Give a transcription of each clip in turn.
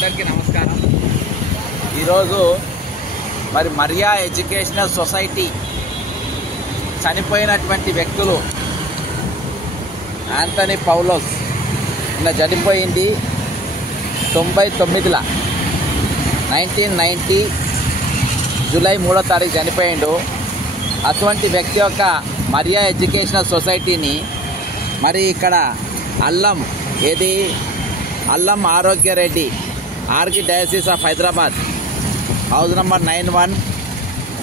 అందరికీ నమస్కారం. ఈరోజు మరియా ఎడ్యుకేషనల్ సొసైటీ చనిపోయినటువంటి వ్యక్తులు ఆంథనీ పౌలోస్ నిన్న చనిపోయింది 99 1990 జూలై 3వ తారీఖు చనిపోయిండు. అటువంటి వ్యక్తి యొక్క మరియా ఎడ్యుకేషనల్ సొసైటీని ఇక్కడ Allam Arogyareddy archdiocese of Hyderabad house number 91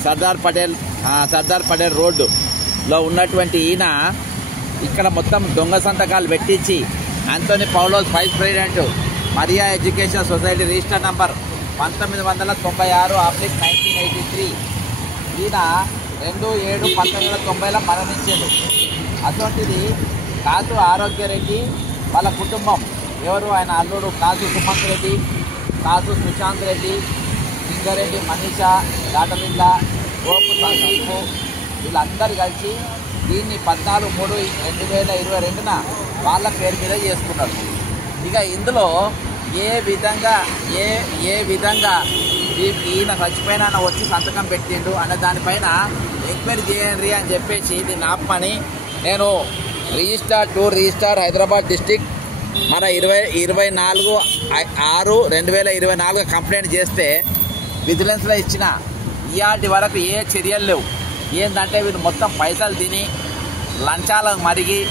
Sardar Patel రోడ్డులో ఉన్నటువంటి ఈయన ఇక్కడ మొత్తం దొంగ సంతకాలు పెట్టించి Anthony Paulose vice president Maria education society register number 1996/1983 ఈయన 2/7/1990లో మరణించాడు. అటువంటిది కాసు ఆరోగ్యరెడ్డి వాళ్ళ కుటుంబం ఎవరు, ఆయన అల్లుడు కాసు సుమంత్ రెడ్డి, కాసు సుశాంత్ రెడ్డి, సింగారెడ్డి మనీషా, దాటమిల్లా, గోపు సందీప్ వీళ్ళందరూ కలిసి దీన్ని 14/3/2022 వాళ్ళ పేరు మీద చేసుకున్నారు. ఇక ఇందులో ఏ విధంగా ఈయన చచ్చిపోయిన వచ్చి సంతకం పెట్టిండు అనే దానిపైన ఎంక్వైరీ చేయండి అని చెప్పేసి దీన్ని ఆపమని నేను రిజిస్టార్ హైదరాబాద్ డిస్టిక్ 24/6/2024 కంప్లైంట్ చేస్తే విజిలెన్స్లో ఇచ్చిన ఇయాటి వరకు ఏ చర్యలు లేవు. ఏంటంటే వీళ్ళు మొత్తం పైసలు తిని లంచాలకు మరిగి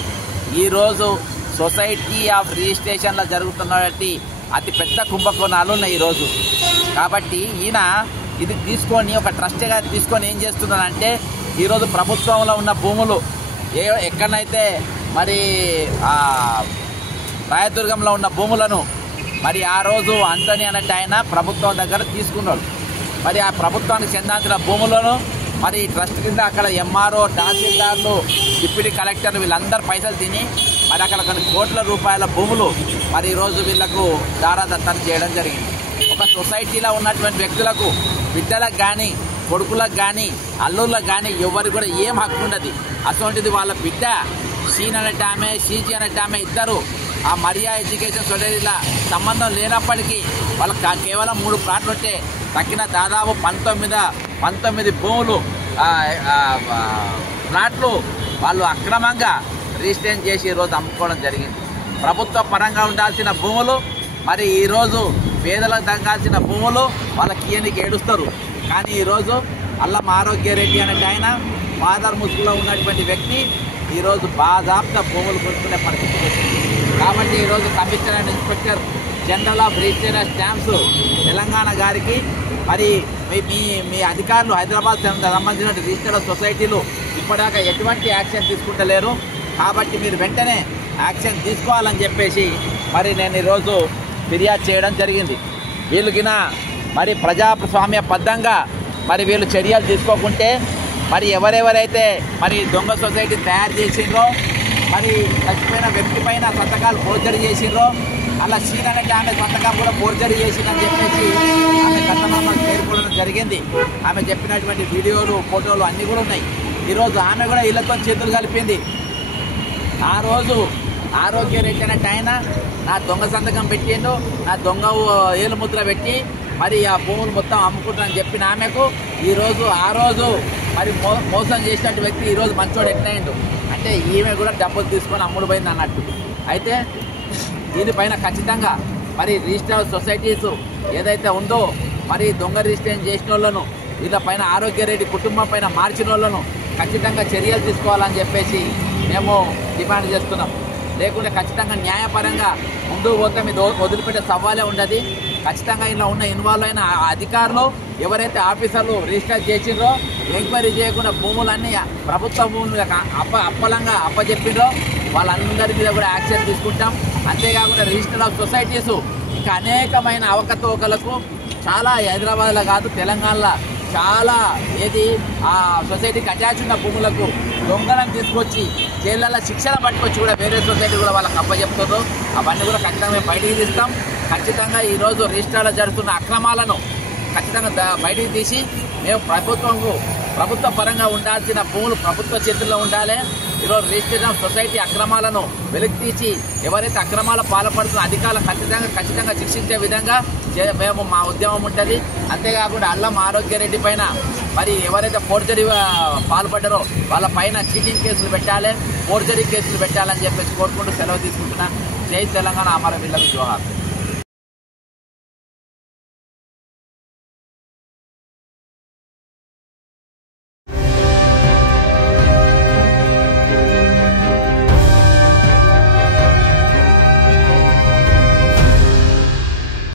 ఈరోజు సొసైటీ ఆఫ్ రిజిస్ట్రేషన్లో జరుగుతున్నటువంటి అతి పెద్ద కుంభకోణాలు ఉన్నాయి ఈరోజు. కాబట్టి ఈయన ఇది తీసుకొని ఒక ట్రస్ట్గా తీసుకొని ఏం చేస్తున్నారంటే ఈరోజు ప్రభుత్వంలో ఉన్న భూములు ఎక్కడైతే రాయదుర్గంలో ఉన్న భూములను ఆ రోజు ఆంథనీ అన్నట్టు ఆయన ప్రభుత్వం దగ్గర తీసుకున్నాడు. ఆ ప్రభుత్వానికి చెందాల్సిన భూములను ట్రస్ట్ కింద అక్కడ ఎంఆర్ఓ, తహసీల్దార్లు, డిప్యూటీ కలెక్టర్లు వీళ్ళందరూ పైసలు తిని అక్కడ కొన్ని కోట్ల రూపాయల భూములు ఈరోజు వీళ్లకు దారాదత్తం చేయడం జరిగింది. ఒక సొసైటీలో ఉన్నటువంటి వ్యక్తులకు బిడ్డలకు కానీ కొడుకులకు కానీ అల్లుళ్ళకు కానీ ఎవరికి కూడా ఏం హక్కు ఉండదు. అటువంటిది వాళ్ళ బిడ్డ షీన్ అనేట ఆమె, షీజీ అనేట ఆమె ఇద్దరు ఆ మరియా ఎడ్యుకేషన్ సొసైటీల సంబంధం లేనప్పటికీ వాళ్ళకి కేవలం 3 ప్లాట్లు ఉంటే తక్కిన దాదాపు 19 భూములు ప్లాట్లు వాళ్ళు అక్రమంగా రిజిస్ట్రేషన్ చేసి ఈరోజు అమ్ముకోవడం జరిగింది. ప్రభుత్వ పరంగా ఉండాల్సిన భూములు ఈరోజు పేదలకు తగ్గాల్సిన భూములు వాళ్ళకి ఇయనికి ఏడుస్తారు. కానీ ఈరోజు అల్లం ఆరోగ్యరెడ్డి అనే ఆయన ఫాదర్ ముసుగులో ఉన్నటువంటి వ్యక్తి ఈరోజు బాధాప్త భూములు కొనుక్కునే పరిస్థితి వచ్చింది. కాబట్టి ఈరోజు commissioner and inspector general of registration stamps Telangana గారికి మీ అధికారులు హైదరాబాద్ సంబంధించిన రిజిస్టర్డ్ సొసైటీలు ఇప్పటిదాకా ఎటువంటి యాక్షన్ తీసుకుంటలేరు. కాబట్టి మీరు వెంటనే యాక్షన్ తీసుకోవాలని చెప్పేసి నేను ఈరోజు ఫిర్యాదు చేయడం జరిగింది. వీళ్ళకిన ప్రజాస్వామ్యబద్ధంగా వీళ్ళు చర్యలు తీసుకోకుంటే ఎవరెవరైతే దొంగ సొసైటీ తయారు చేసిండ్రో చచ్చిపోయిన వ్యక్తి పైన సంతకాలు ఫోర్జరీ చేసిండ్రో అలా షీన్ అనే ఆమె సంతకం కూడా ఫోర్జరీ చేసిందని చెప్పేసి ఆమె కథనామాలు పేర్కొనడం జరిగింది. ఆమె చెప్పినటువంటి వీడియోలు, ఫోటోలు అన్నీ కూడా ఉన్నాయి. ఈరోజు ఆమె కూడా వీళ్ళతో చేతులు కలిపింది. ఆ రోజు ఆరోగ్యరెడ్డి అనే ఆయన నా దొంగ సంతకం పెట్టిండు, నా దొంగ ఏలు ముద్ర పెట్టి ఆ భూములు మొత్తం అమ్ముకుంటానని చెప్పిన ఆమెకు ఈరోజు ఆ రోజు మోసం చేసినటువంటి వ్యక్తి ఈరోజు మంచోడు ఎట్లయిండు అంటే ఈమె కూడా డబ్బులు తీసుకొని అమ్ముడు పోయింది అన్నట్టు. అయితే దీనిపైన ఖచ్చితంగా రిజిస్టర్డ్ సొసైటీస్ ఏదైతే ఉందో దొంగ రిజిస్ట్రేషన్ చేసిన వాళ్ళను వీళ్ళపైన ఆరోగ్యరెడ్డి కుటుంబం పైన మార్చిన వాళ్ళను ఖచ్చితంగా చర్యలు తీసుకోవాలని చెప్పేసి మేము డిమాండ్ చేస్తున్నాం. లేకుంటే ఖచ్చితంగా న్యాయపరంగా ముందుకు పోతే మీద వదిలిపెట్టే సవాలే ఉండదు. ఖచ్చితంగా ఇలా ఉన్న ఇన్వాల్వ్ అయిన అధికారులు ఎవరైతే ఆఫీసర్లు రిజిస్టర్ చేసిండ్రో ఎంక్వైరీ చేయకుండా భూములన్నీ ప్రభుత్వ భూములు అప్పలంగా అప్పచెప్పిండ్రో వాళ్ళందరి మీద కూడా యాక్షన్ తీసుకుంటాం. అంతేకాకుండా రిజిస్టర్ ఆఫ్ సొసైటీస్ ఇంకా అనేకమైన అవకతవకలకు చాలా హైదరాబాద్లో కాదు తెలంగాణలో చాలా ఆ సొసైటీకి అటాచ్ ఉన్న భూములకు దొంగలను తీసుకొచ్చి జైళ్ళల్లో శిక్షణ పట్టుకొచ్చి కూడా వేరే సొసైటీ కూడా వాళ్ళకి అప్పచెప్తుందో అవన్నీ కూడా ఖచ్చితంగా మేము బయటికి తీస్తాం. ఖచ్చితంగా ఈరోజు రిజిస్టర్లో జరుగుతున్న అక్రమాలను ఖచ్చితంగా బయటికి తీసి మేము ప్రభుత్వంకు ప్రభుత్వ పరంగా ఉండాల్సిన భూములు ప్రభుత్వ చేతుల్లో ఉండాలి. ఈరోజు రిజిస్ట్రేషన్ సొసైటీ అక్రమాలను వెలికితీసి ఎవరైతే అక్రమాల పాల్పడుతున్న అధికారులు ఖచ్చితంగా శిక్షించే విధంగా మేము మా ఉద్యమం ఉంటుంది. అంతేకాకుండా అల్లం ఆరోగ్యరెడ్డి పైన మరి ఎవరైతే ఫోర్జరీ పాల్పడ్డారో వాళ్ళ పైన చీటింగ్ కేసులు పెట్టాలి, ఫోర్జరీ కేసులు పెట్టాలని చెప్పేసి కోరుకుంటూ సెలవు తీసుకుంటున్నా. జై తెలంగాణ, అమరవీరులకు జోహార్.